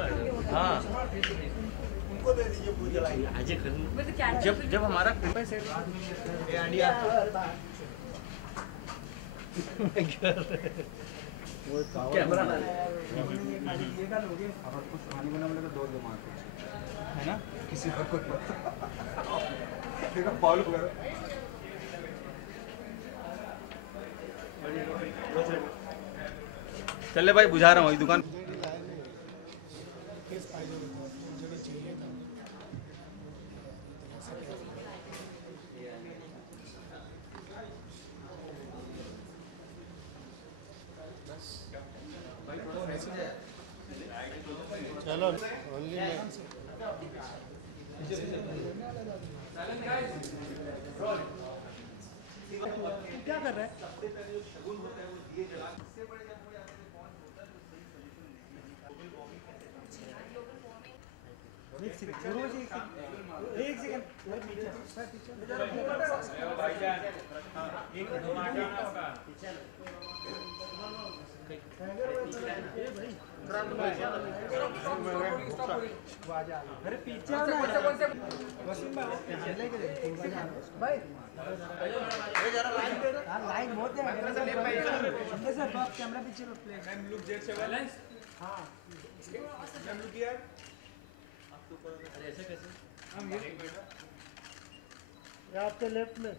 हाँ उनको दे दीजिए पूरी जलाई आज जब जब हमारा कैमरा ना है ना किसी पर कोई फॉलो करो चले भाई बुझा रहा हूँ दुकान चलो क्या कर रहा है एक सेकंड अरे पीछे भाई लाइन बहुत है कैमरा पीछे लुक जेट से बैलेंस हाँ लुक हियर ऐसे कैसे हम ये आपके लेफ्ट में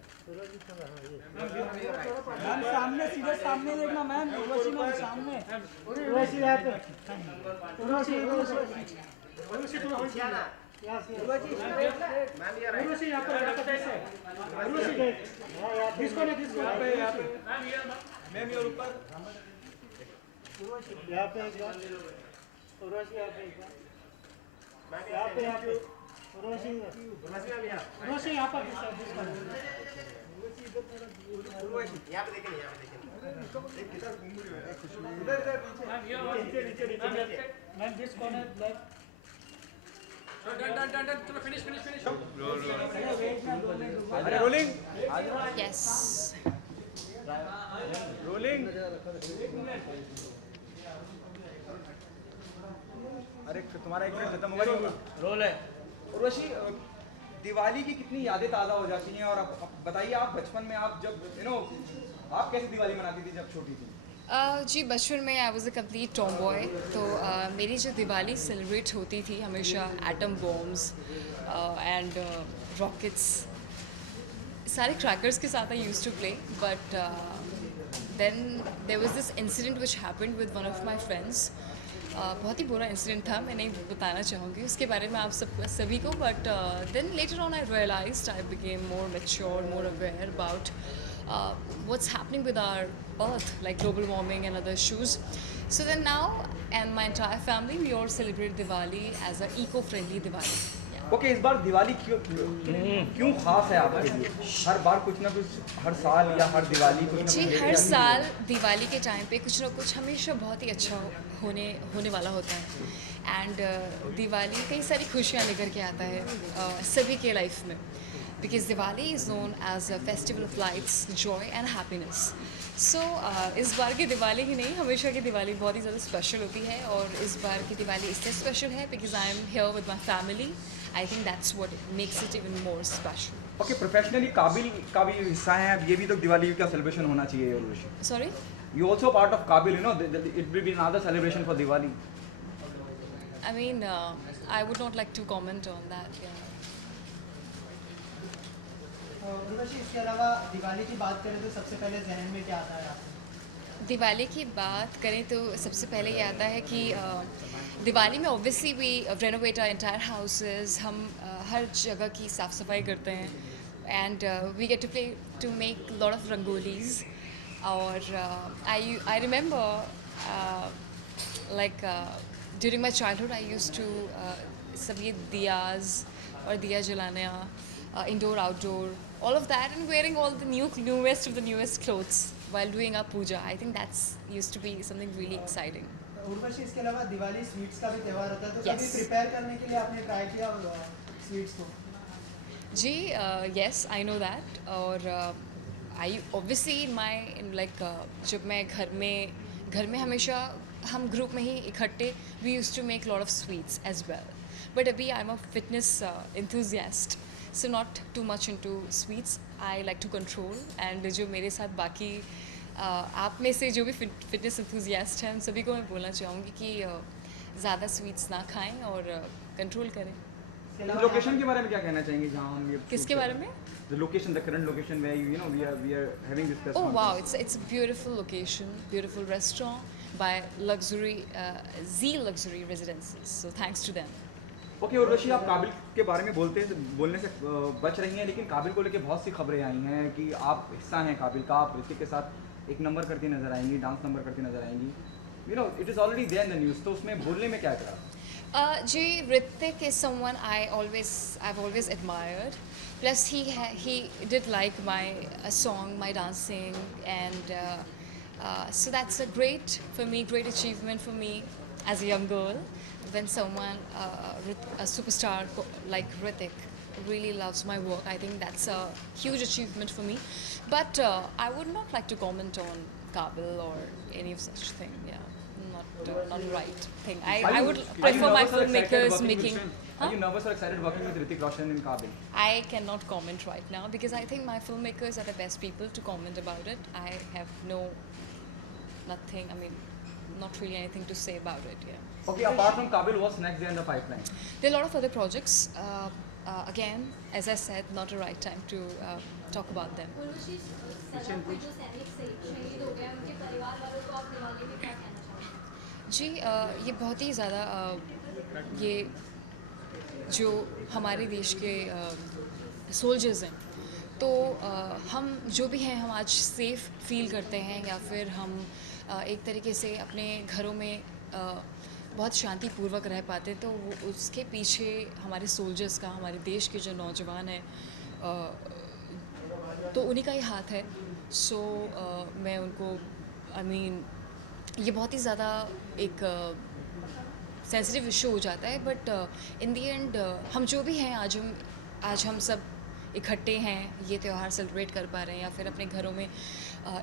मैम सामने सीधे सामने देखना मैम उर्वशी मैम सामने उर्वशी यहाँ पे उर्वशी उर्वशी यहाँ पे उर्वशी किसको नहीं किसको मैम ये ऊपर यहाँ पे उर्वशी यहाँ पे यहाँ पे उर्वशी यहाँ पर यहाँ पे देखें ma'am this corner left done चलो फिनिश अरे रोलिंग यस रोलिंग अरे तुम्हारा एक मिनट खत्म होगा रोल है उर्वशी दिवाली की कितनी यादें ताज़ा हो जाती हैं और अब बताइए आप बचपन में आप जब आप कैसे दिवाली मनाती थी जब छोटी थी जी बचपन में I was a complete tomboy तो मेरी जो दिवाली सेलिब्रेट होती थी हमेशा एटम बॉम्ब्स एंड रॉकेट्स सारे क्रैकर्स के साथ I used to play but then there was this incident which happened with one of my friends बहुत ही बुरा इंसिडेंट था मैं नहीं बताना चाहूँगी उसके बारे में आप सभी को but then later on I realised I became more mature more aware about what's happening with our earth like global warming and other issues so then now and my entire family we all celebrate Diwali as an eco-friendly Diwali. Okay इस बार दिवाली क्यों खास है आपके लिए हर बार कुछ ना कुछ हर साल या हर दिवाली कुछ जी हर साल दिवाली के टाइम पे कुछ ना कुछ हमेशा बहुत ही अच्छा होने वाला होता है एंड दिवाली कई सारी खुशियाँ लेकर के आता है सभी के लाइफ में because Diwali is known as a festival of lights, joy and happiness. So इस बार की दिवाली ही नहीं हमेशा की दिवाली बहुत ही ज़्यादा स्पेशल होती है और इस बार की दिवाली इसलिए स्पेशल है because I am here with my family. I think that's what makes it even more special. Okay professionally काबिल का भी हिस्सा है अब ये भी तो दिवाली का सेलिब्रेशन होना चाहिए Urvashi Sorry? You also part of Kaabil you know it will be another celebration for Diwali I mean I would not like to comment on that. Yeah. Urvashi इसके अलावा दिवाली की बात करें तो सबसे पहले जहन में क्या आता है आपको? दिवाली की बात करें तो सबसे पहले ये आता है कि दिवाली में obviously we renovate our entire houses हम हर जगह की साफ़ सफाई करते हैं and we get to make lot of rangolis और I remember like during my childhood I used to सब ये दियाज और दिया जलाना indoor outdoor all of that and wearing all the newest of the newest clothes while doing our puja. I think that's used to be something really exciting. Urvashi इसके अलावा Diwali sweets का भी त्यौहार होता है तो Yes. कभी प्रिपेयर करने के लिए आपने ट्राई किया स्वीट्स को? जी yes I know that और I obviously in my like जब मैं घर में हमेशा हम ग्रुप में ही इकट्ठे we use to make lot of sweets as well, but अभी I am a fitness enthusiast, so not too much into sweets. I like to control. And जो मेरे साथ बाकी आप में से जो भी फिटनेस enthusiast हैं, उन सभी को मैं बोलना चाहूँगी कि ज़्यादा स्वीट्स ना खाएं और कंट्रोल करें. लोकेशन के बारे में क्या कहना चाहेंगे जहाँ हम ये किसके बारे में? The location, the current location where we are having this press Oh conference. wow, it's a beautiful location, beautiful restaurant by luxury Z Luxury Residences. So thanks to them. Okay Urvashi, आप काबिल के बारे में बोलने से बच रही हैं, लेकिन काबिल को लेके बहुत सी खबरें आई हैं कि आप हिस्सा हैं काबिल का, आप ऋतिक के साथ एक नंबर करती नजर आएंगी, डांस नंबर करती नजर आएंगी. It is already there in the news, तो उसमें बोलने में क्या करा? Ji, Ritik is someone I've always admired. Plus, he did like my song, my dancing, and so that's a great achievement for me as a young girl. When someone, a superstar like Ritik, really loves my work, I think that's a huge achievement for me. But I would not like to comment on Kabil or any of such thing. Yeah. Not right thing. I would prefer my filmmakers making. Are you nervous or excited working with Hrithik Roshan in Kabil? I cannot comment right now because I think my filmmakers are the best people to comment about it. I have nothing. I mean, not really anything to say about it. Yeah. Okay, apart from Kabil, what's next there in the pipeline? There are a lot of other projects. Again, as I said, not the right time to talk about them. Urvashi, सलाम को जो सैनिक शहीद हो गए हैं, उनके परिवार वालों को आप दिवाली में क्या कहना चाहोगे? जी, ये बहुत ही ज़्यादा ये जो हमारे देश के सोल्जर्स हैं, तो हम जो भी हैं, हम आज सेफ़ फील करते हैं या फिर हम एक तरीके से अपने घरों में बहुत शांतिपूर्वक रह पाते, तो उसके पीछे हमारे सोल्जर्स का, हमारे देश के जो नौजवान हैं, तो उन्हीं का ही हाथ है. सो मैं उनको ये बहुत ही ज़्यादा एक सेंसिटिव इशू हो जाता है, बट इन दी एंड हम जो भी हैं, आज हम सब इकट्ठे हैं, ये त्यौहार सेलिब्रेट कर पा रहे हैं या फिर अपने घरों में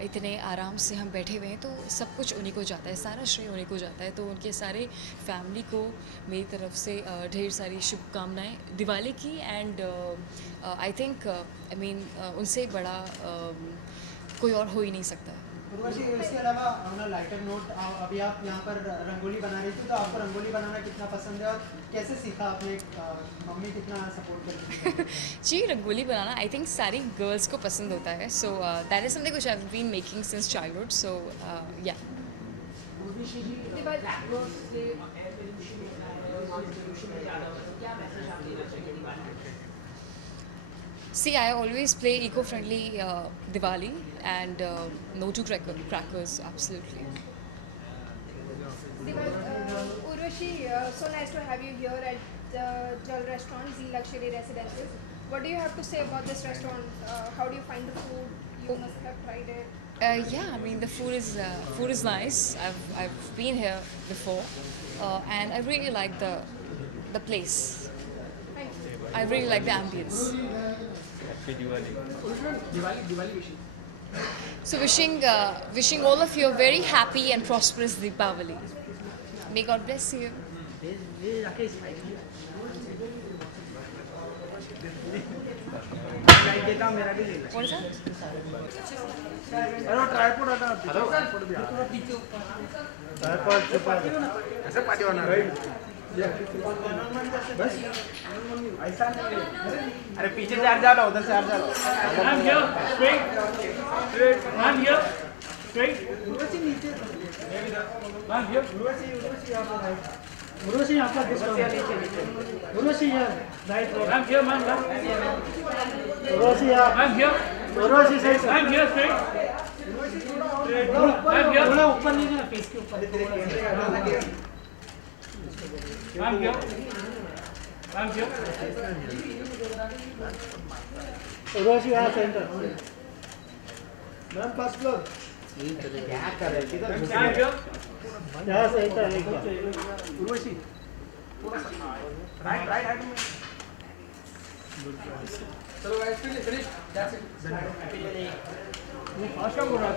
इतने आराम से हम बैठे हुए हैं, तो सब कुछ उन्हीं को जाता है, सारा श्रेय उन्हीं को जाता है. तो उनके सारे फैमिली को मेरी तरफ से ढेर सारी शुभकामनाएं दिवाली की. एंड आई थिंक उनसे बड़ा कोई और हो ही नहीं सकता. उर्वशी, इसके अलावा ऑन अ लाइटर नोट, अभी आप यहाँ पर रंगोली बना रही थी, तो आपको रंगोली बनाना कितना पसंद है और कैसे सीखा आपने? मम्मी कितना सपोर्ट करती है? जी, रंगोली बनाना आई थिंक सारी गर्ल्स को पसंद होता है. So that is something which I have been making since childhood. So yeah See, I always play eco-friendly Diwali and no to crackers, absolutely. Urvashi, so nice to have you here at the Jal Restaurant, Z Luxury Residences. What do you have to say about this restaurant? How do you find the food? You must have tried it. Yeah, the food is nice. I've been here before, and I really like the place. Thank you. I really like the ambience. So wishing all of you a very happy and prosperous Deepavali. May God bless you. What is that? अरे पीछे से हट जाओ, उधर से हट जाओ. I'm here, straight. I'm here, straight. I'm here. Urvashi यहाँ पर उर्वशी यहाँ right I'm here, man. Urvashi यहाँ I'm here. उर्वशी सही sir. I'm here, straight. I'm here. थोड़ा ऊपर लीजिए ना, फेस के ऊपर. I'm here. I'm here. Urvashi यहाँ centre. Ma'am first floor. I'm here. यहाँ सेंटर एक बार. उर्वशी. Right. चलो guys, finish. That's it. Fast बोल रहा